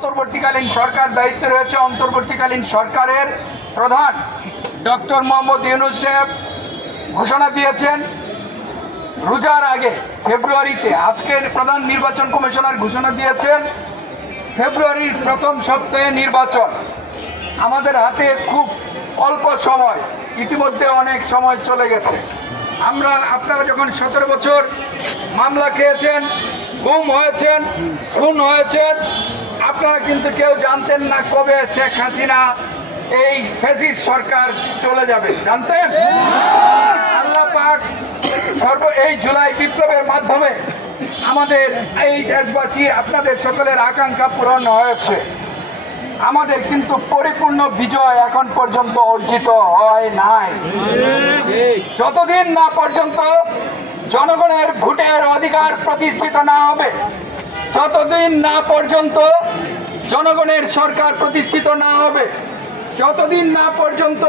অন্তর্বর্তীকালীন সরকার দায়িত্বে রয়েছে অন্তর্বর্তীকালীন সরকারের প্রধান ডক্টর মোহাম্মদ ইউনূস সাহেব ঘোষণা দিয়েছেন রোজার আগে ফেব্রুয়ারিতে আজকে প্রধান নির্বাচন কমিশনার ঘোষণা দিয়েছেন ফেব্রুয়ারির প্রথম সপ্তাহে নির্বাচন। আমাদের হাতে খুব অল্প সময়, ইতিমধ্যে অনেক সময় চলে গেছে। আপনারা যখন 17 বছর মামলা খেয়েছেন, গুম হয়েছেন, খুন হয়েছেন, আপনারা কিন্তু কেউ জানতেন না কবে শেখ হাসিনা এই ফ্যাসিস্ট সরকার চলে যাবে, জানতেন? আল্লাহ পাক এই জুলাই বিপ্লবের মাধ্যমে আমাদের এই দেশবাসী আপনাদের সকলের আকাঙ্ক্ষা পূরণ হয়েছে। আমাদের কিন্তু পরিপূর্ণ বিজয় এখন পর্যন্ত অর্জিত হয় নাই। যতদিন না পর্যন্ত জনগণের ভোটের অধিকার প্রতিষ্ঠিত না হবে, যতদিন না পর্যন্ত জনগণের সরকার প্রতিষ্ঠিত না হবে, যতদিন না পর্যন্ত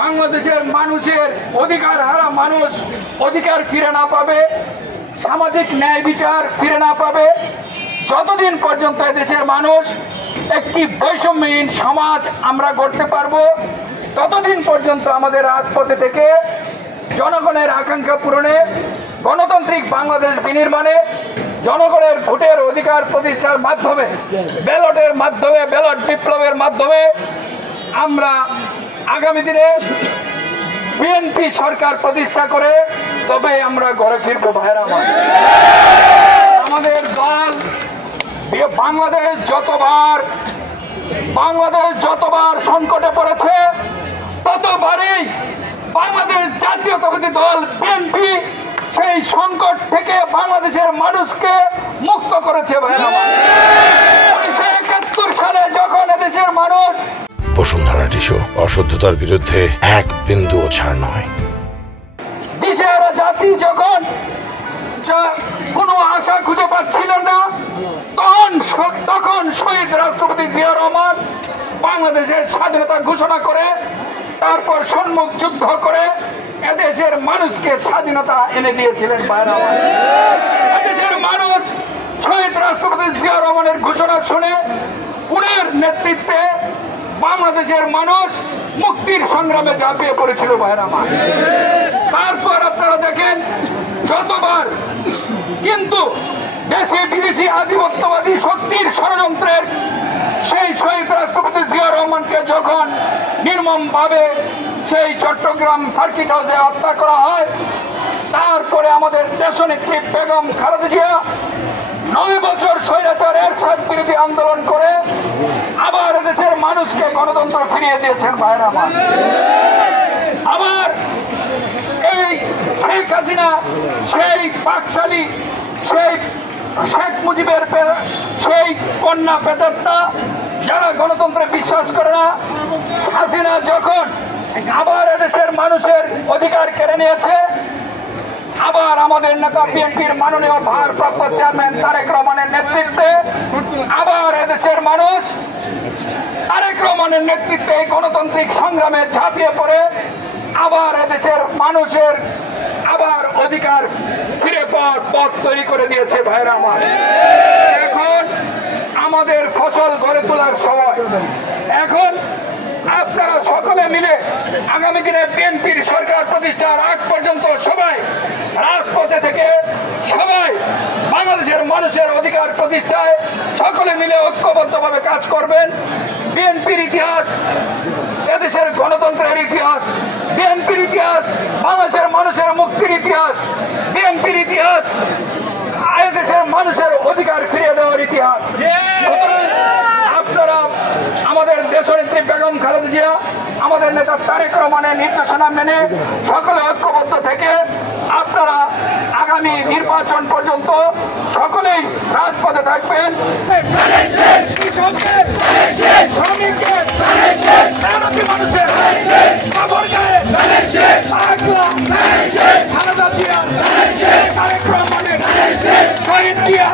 বাংলাদেশের মানুষের অধিকার হারা মানুষ অধিকার ফিরে না পাবে, সামাজিক ন্যায় বিচার ফিরে না পাবে, যতদিন পর্যন্ত এদেশের মানুষ একটি বৈষম্যহীন সমাজ আমরা গড়তে পারবো, ততদিন পর্যন্ত আমাদের রাজপথে থেকে জনগণের আকাঙ্ক্ষা পূরণে, গণতান্ত্রিক বাংলাদেশ বিনির্মাণে, জনগণের ভোটের অধিকার প্রতিষ্ঠার মাধ্যমে, ব্যালটের মাধ্যমে, ব্যালট বিপ্লবের মাধ্যমে আমরা আগামী দিনে বিএনপি সরকার প্রতিষ্ঠা করে তবে আমরা ঘরে ফিরবো। ভাইরা আমাদের দল বাংলাদেশ যতবার সংকটে পড়েছে ততবারই বাংলাদেশ জাতীয়তাবাদী দল বিএনপি সেই সংকট থেকে বাংলাদেশের মানুষকে মুক্ত করেছে। ভাইরা 1971 সালে যখন এদেশের মানুষ বসুন্ধরা টিস্যু অশুদ্ধতার বিরুদ্ধে এক বিন্দুও ছাড় নয়। দেশের জাতি যখন কোনো আশা খুঁজে পাচ্ছিল না, তখন শহীদ রাষ্ট্রপতি জিয়া রহমান বাংলাদেশের স্বাধীনতা ঘোষণা করে তারপর সম্মুখ যুদ্ধ করে এদেশের মানুষকে স্বাধীনতা এনে দিয়েছিলেন। এদেশের মানুষ শহীদ রাষ্ট্রপতি জিয়া রহমানের ঘোষণা শুনে উনার নেতৃত্বে বাংলাদেশের মানুষ মুক্তির সংগ্রামে ঝাঁপিয়ে পড়েছিল। ভাইরা তারপর আপনারা দেখেন যতবার কিন্তু দেশি বিদেশি আধিপত্যবাদী শক্তির ষড়যন্ত্রের সেই শহীদ রাষ্ট্রপতি জিয়া রহমানকে যখন নির্মমভাবে সেই চট্টগ্রাম সার্কিট হাউসে হত্যা করা হয়, তারপরে আমাদের দেশনেত্রী বেগম খালেদা জিয়া 9 বছর স্বৈরাচার এরশাদ বিরোধী আন্দোলন করে আবার দেশের মানুষকে গণতন্ত্র ফিরিয়ে দিয়েছেন। ভাইরা আবার এই শেখ হাসিনা সেই পাকশালী সেই শেখ মুজিবের সেই কন্যা পেতাত্তা যারা গণতন্ত্রে বিশ্বাস করে না, হাসিনা যখন আবার এদেশের মানুষের অধিকার কেড়ে নিয়েছে, আবার আমাদের নেতা বিএনপির মাননীয় ভারপ্রাপ্ত চেয়ারম্যান তারেক রহমানের নেতৃত্বে আবার এদেশের মানুষ তারেক রহমানের নেতৃত্বে গণতান্ত্রিক সংগ্রামে ঝাঁপিয়ে পড়ে আবার এদেশের মানুষের আবার অধিকার ফিরে পাওয়ার পথ তৈরি করে দিয়েছে। ভাইরা আমার এখন আমাদের ফসল গড়ে তোলার সময়। এখন আপনারা সকলে মিলে আগামী দিনে বিএনপির সরকার প্রতিষ্ঠার আগ পর্যন্ত সবাই রাজপথে থেকে সবাই বাংলাদেশের মানুষের অধিকার প্রতিষ্ঠায় সকলে মিলে ঐক্যবদ্ধভাবে কাজ করবেন। বিএনপির ইতিহাস এদেশের গণতন্ত্রের ইতিহাস, বিএনপির ইতিহাস বাংলাদেশের মানুষের মুক্তির ইতিহাস, বিএনপির ইতিহাস এদেশের মানুষের অধিকার ফিরিয়ে দেওয়ার ইতিহাস। আপনারা আমাদের দেশনেত্রী বেগম খালেদা জিয়া, আমাদের নেতা তারেক রহমানের নির্দেশনা মেনে সকলে ঐক্যবদ্ধ থেকে আপনারা আগামী নির্বাচন পর্যন্ত সকলেই রাজপথে থাকবেন। কৃষকদের, শ্রমিকদের, মানুষের খালেদা জিয়া, তারেক রহমানের, শহীদ জিয়া